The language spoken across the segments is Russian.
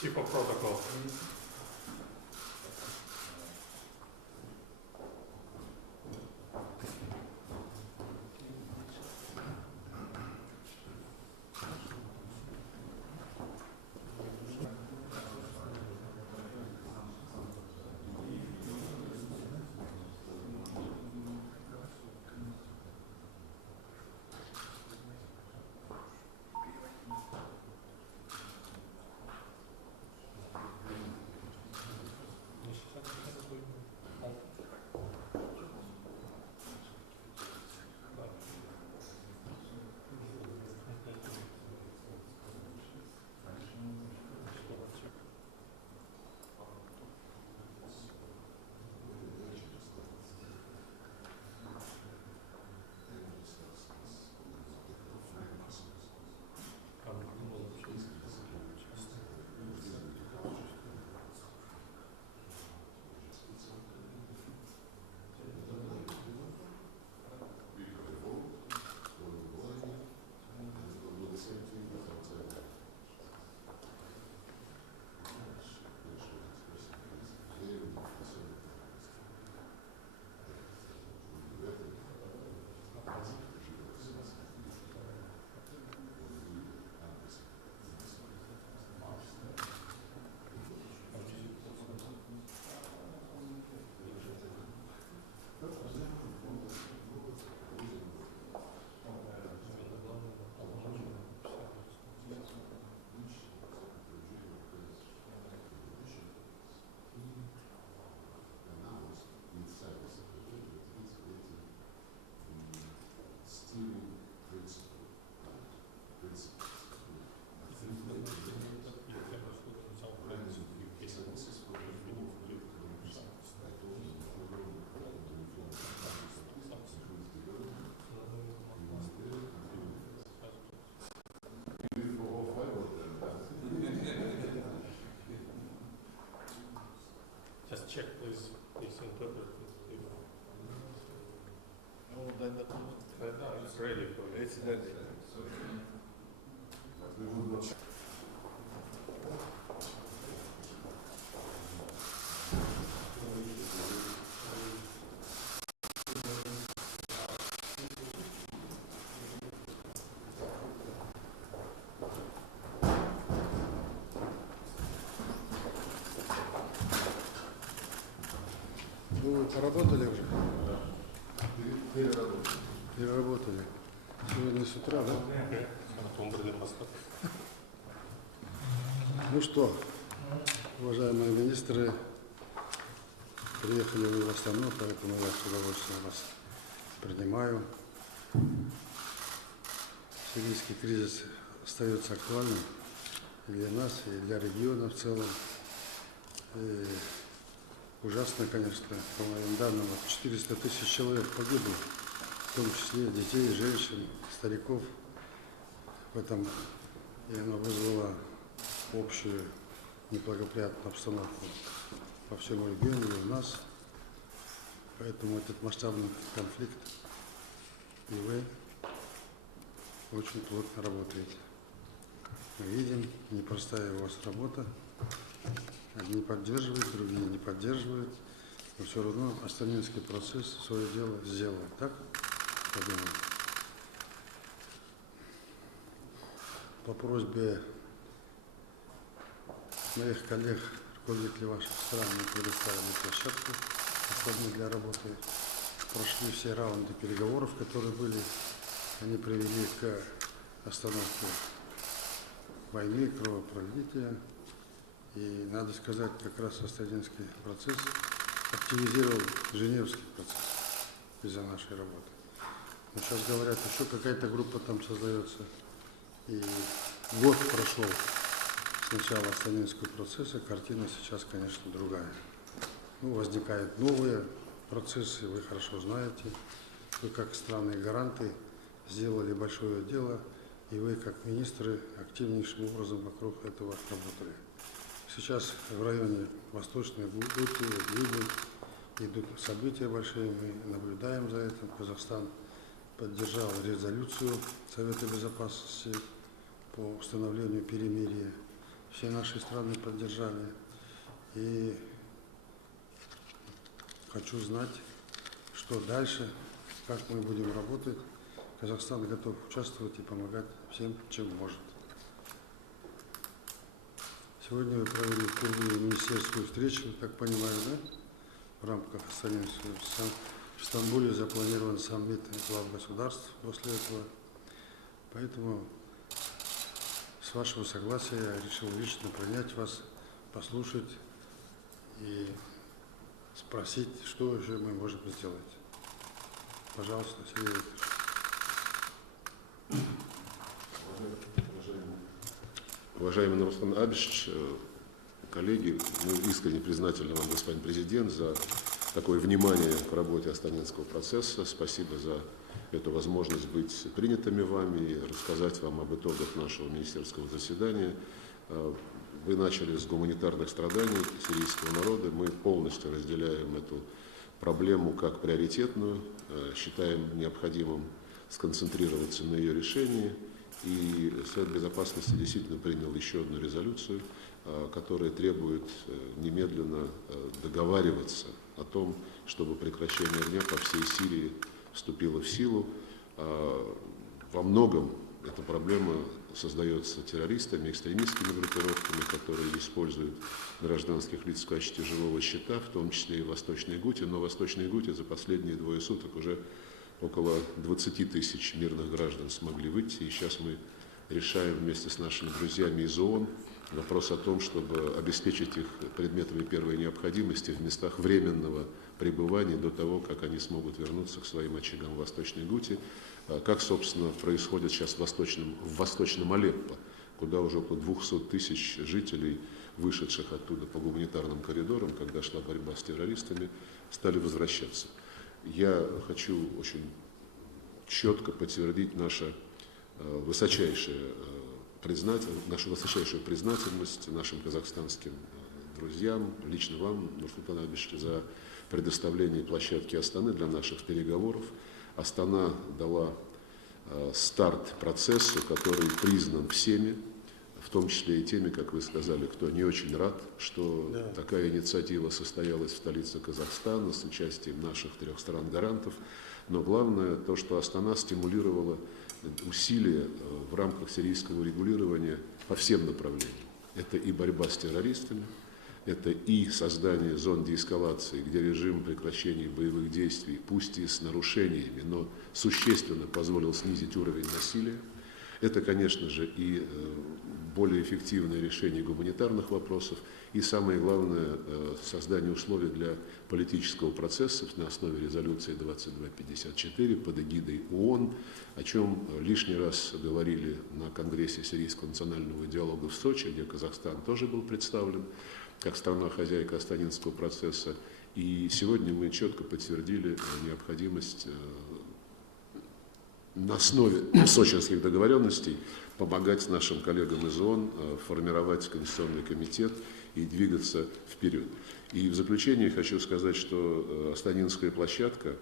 Типа протокол. Just check, please interpret it. It's ready for you. It's ready. Вы поработали уже? Да. Переработали. Сегодня с утра, да? Ну что, уважаемые министры, приехали вы в Астану, поэтому я с удовольствием вас принимаю. Сирийский кризис остается актуальным и для нас, и для региона в целом. И ужасно, конечно, по моим данным, 400 тысяч человек погибло, в том числе детей, женщин, стариков. В этом и оно вызвало общую неблагоприятную обстановку по всему региону и у нас. Поэтому этот масштабный конфликт, и вы очень плотно работаете. Мы видим, непростая у вас работа. Одни поддерживают, другие не поддерживают. Но все равно Астанинский процесс свое дело сделает. Так? Я думаю. По просьбе моих коллег, руководителей ваших стран, мы предоставили площадку Астаны для работы. Прошли все раунды переговоров, которые были. Они привели к остановке войны, кровопролития. И надо сказать, как раз Астанинский процесс активизировал Женевский процесс из-за нашей работы. Но сейчас говорят, еще какая-то группа там создается. И год прошел с начала Астанинского процесса, картина сейчас, конечно, другая. Ну, возникают новые процессы, вы хорошо знаете. Вы как страны-гаранты сделали большое дело, и вы как министры активнейшим образом вокруг этого работали. Сейчас в районе Восточной Гуты, Либии идут события большие, мы наблюдаем за этим. Казахстан поддержал резолюцию Совета Безопасности по установлению перемирия. все наши страны поддержали. И хочу знать, что дальше, как мы будем работать. Казахстан готов участвовать и помогать всем, чем может. Сегодня вы провели впервые министерскую встречу, как понимаю, да? В рамках Астанинского. В Стамбуле запланирован саммит глав государств после этого. Поэтому, с вашего согласия, я решил лично принять вас, послушать и спросить, что же мы можем сделать. Пожалуйста, Сергей Викторович. Уважаемый Нурсултан Абишевич, коллеги, мы искренне признательны вам, господин президент, за такое внимание к работе Астанинского процесса. Спасибо за эту возможность быть принятыми вами и рассказать вам об итогах нашего министерского заседания. Вы начали с гуманитарных страданий сирийского народа. Мы полностью разделяем эту проблему как приоритетную, считаем необходимым сконцентрироваться на ее решении. И Совет Безопасности действительно принял еще одну резолюцию, которая требует немедленно договариваться о том, чтобы прекращение огня по всей Сирии вступило в силу. Во многом эта проблема создается террористами, экстремистскими группировками, которые используют гражданских лиц в качестве живого щита, в том числе и в Восточной Гуте. Но в Восточной Гуте за последние 2 суток уже около 20 тысяч мирных граждан смогли выйти. И сейчас мы решаем вместе с нашими друзьями из ООН вопрос о том, чтобы обеспечить их предметами первой необходимости в местах временного пребывания до того, как они смогут вернуться к своим очагам в Восточной Гуте, как, собственно, происходит сейчас в Восточном Алеппо, куда уже около 200 тысяч жителей, вышедших оттуда по гуманитарным коридорам, когда шла борьба с террористами, стали возвращаться. Я хочу очень четко подтвердить нашу высочайшую признательность нашим казахстанским друзьям, лично вам, Нурсултан Абишевич, за предоставление площадки Астаны для наших переговоров. Астана дала старт процессу, который признан всеми, в том числе и теми, как вы сказали, кто не очень рад, что такая инициатива состоялась в столице Казахстана с участием наших 3 стран-гарантов. Но главное то, что Астана стимулировала усилия в рамках сирийского регулирования по всем направлениям. Это и борьба с террористами, это и создание зон деэскалации, где режим прекращения боевых действий, пусть и с нарушениями, но существенно позволил снизить уровень насилия. Это, конечно же, и более эффективное решение гуманитарных вопросов, и самое главное, создание условий для политического процесса на основе резолюции 2254 под эгидой ООН, о чем лишний раз говорили на Конгрессе Сирийского национального диалога в Сочи, где Казахстан тоже был представлен как страна-хозяйка Астанинского процесса. И сегодня мы четко подтвердили необходимость на основе сочинских договоренностей помогать нашим коллегам из ООН формировать Конституционный комитет и двигаться вперед. И в заключение хочу сказать, что Астанинская площадка,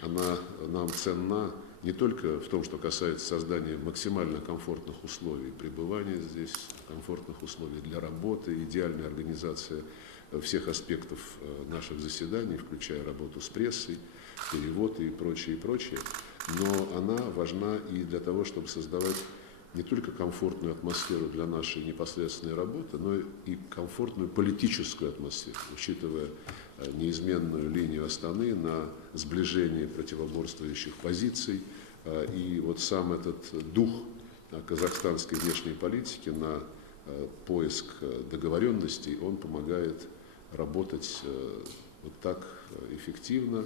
она нам ценна не только в том, что касается создания максимально комфортных условий пребывания здесь, комфортных условий для работы, идеальная организация всех аспектов наших заседаний, включая работу с прессой, перевод и прочее, но она важна и для того, чтобы создавать не только комфортную атмосферу для нашей непосредственной работы, но и комфортную политическую атмосферу, учитывая неизменную линию Астаны на сближение противоборствующих позиций. И вот сам этот дух казахстанской внешней политики на поиск договоренностей, он помогает работать вот так эффективно.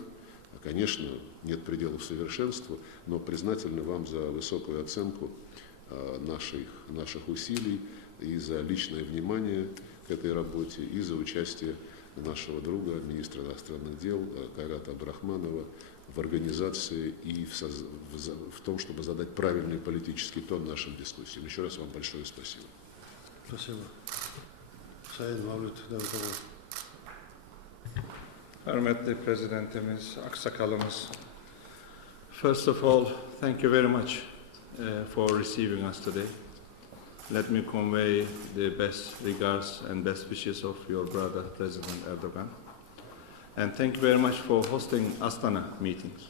Конечно, нет пределов совершенству, но признательны вам за высокую оценку наших усилий и за личное внимание к этой работе, и за участие нашего друга, министра иностранных дел Кайрата Абдрахманова в организации и в том, чтобы задать правильный политический тон нашим дискуссиям. Еще раз вам большое спасибо. Спасибо. С.Лавров, Hörmetli Presidentimiz, Aksakalımız. First of all, thank you very much for receiving us today. let me convey the best regards and best wishes of your brother, President Erdogan. And thank you very much for hosting Astana meetings.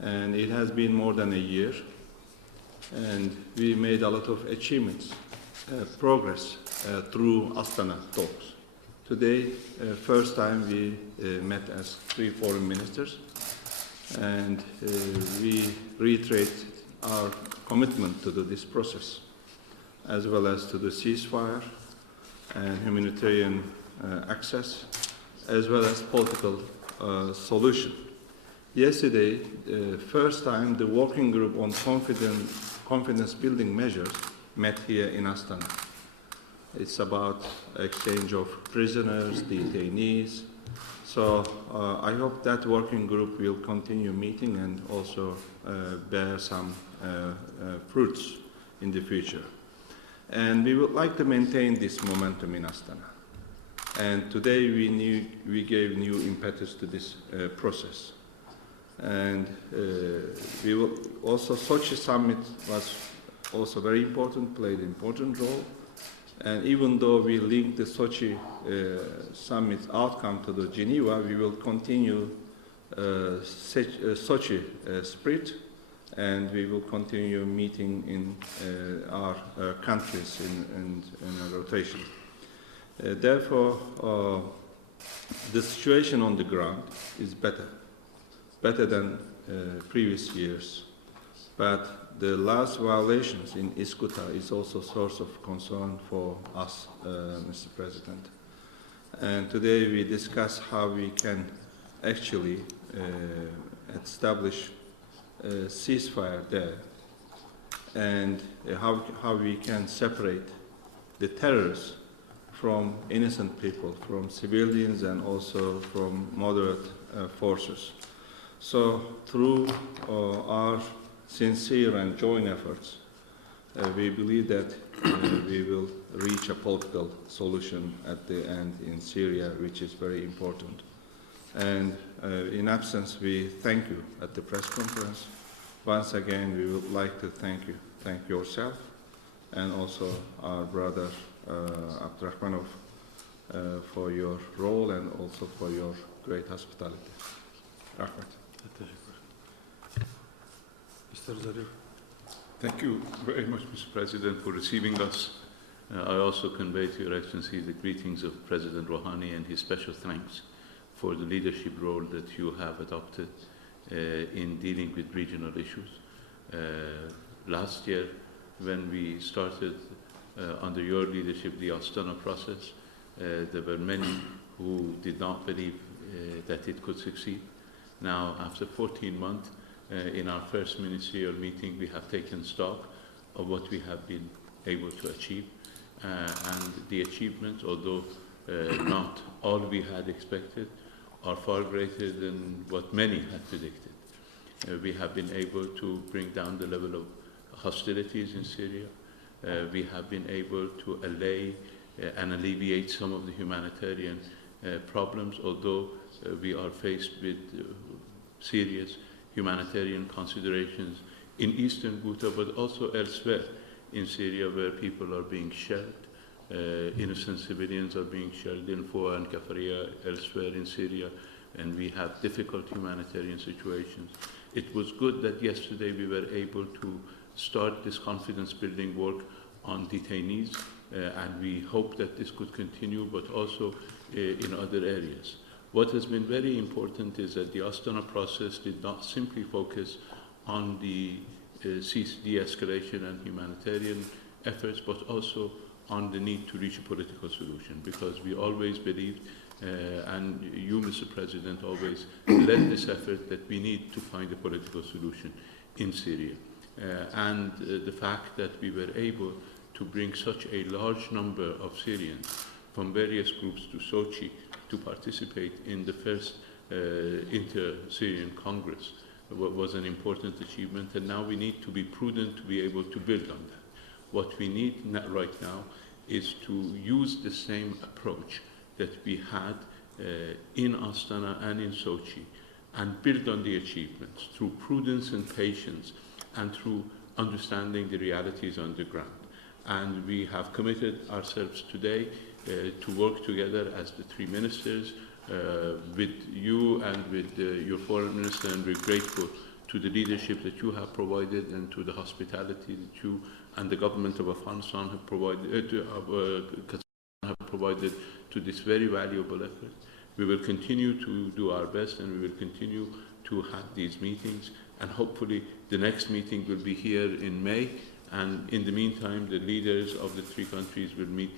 And it has been more than a year, and we made a lot of achievements, progress through Astana talks. Today, first time we met as 3 foreign ministers, and we reiterate our commitment to this process, as well as to the ceasefire and humanitarian access, as well as political solution. Yesterday, first time the working group on confidence building measures met here in Astana. It's about exchange of prisoners, detainees. So I hope that working group will continue meeting and also bear some fruits in the future. And we would like to maintain this momentum in Astana. And today we gave new impetus to this process. And we will also, Sochi summit was also very important, played an important role. And even though we linked the Sochi summit outcome to the Geneva, we will continue Sochi spirit, and we will continue meeting in our countries in a rotation. Therefore, the situation on the ground is better than previous years. But the last violations in Iskuta is also a source of concern for us, Mr. President. And today we discuss how we can actually establish a ceasefire there, and how we can separate the terrorists from innocent people, from civilians and also from moderate forces. So through our sincere and joint efforts, we believe that we will reach a political solution at the end in Syria, which is very important. And in absence, we thank you at the press conference. Once again, we would like to thank you. Thank yourself and also our brother Abdurrahmanov for your role and also for your great hospitality. Ahmed. Mr. Zarif. Thank you very much, Mr. President, for receiving us. I also convey to Your Excellency the greetings of President Rouhani and his special thanks for the leadership role that you have adopted in dealing with regional issues. Last year, when we started under your leadership the Astana process, there were many who did not believe that it could succeed. Now, after 14 months, in our first ministerial meeting, we have taken stock of what we have been able to achieve. And the achievements, although not all we had expected, are far greater than what many had predicted. We have been able to bring down the level of hostilities in Syria. We have been able to allay and alleviate some of the humanitarian problems, although we are faced with serious humanitarian considerations in eastern Ghouta, but also elsewhere in Syria, where people are being shelled. Innocent civilians are being shelled in Foa and Kafaria, elsewhere in Syria, and we have difficult humanitarian situations. It was good that yesterday we were able to start this confidence-building work on detainees, and we hope that this could continue, but also in other areas. What has been very important is that the Astana process did not simply focus on the de-escalation and humanitarian efforts, but also on the need to reach a political solution, because we always believed, and you, Mr. President, always led this effort, that we need to find a political solution in Syria. And the fact that we were able to bring such a large number of Syrians from various groups to Sochi to participate in the first inter-Syrian Congress was an important achievement, and now we need to be prudent to be able to build on that. What we need right now is to use the same approach that we had in Astana and in Sochi, and build on the achievements through prudence and patience, and through understanding the realities on the ground. and we have committed ourselves today to work together as the three ministers with you and with your foreign minister, and we're grateful to the leadership that you have provided and to the hospitality that you and the government of Afghanistan have provided to this very valuable effort. We will continue to do our best, and we will continue to have these meetings, and hopefully the next meeting will be here in May, and in the meantime the leaders of the three countries will meet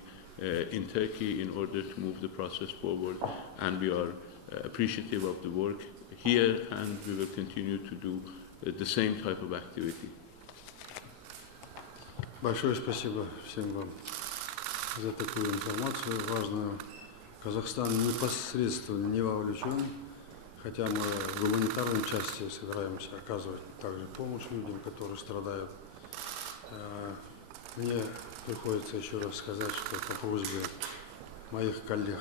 in Turkey in order to move the process forward, and we are appreciative of the work here, and we will continue to do the same type of activity. Большое спасибо всем вам за такую информацию важную. Казахстан непосредственно не вовлечен, хотя мы в гуманитарной части собираемся оказывать также помощь людям, которые страдают. Мне приходится еще раз сказать, что по просьбе моих коллег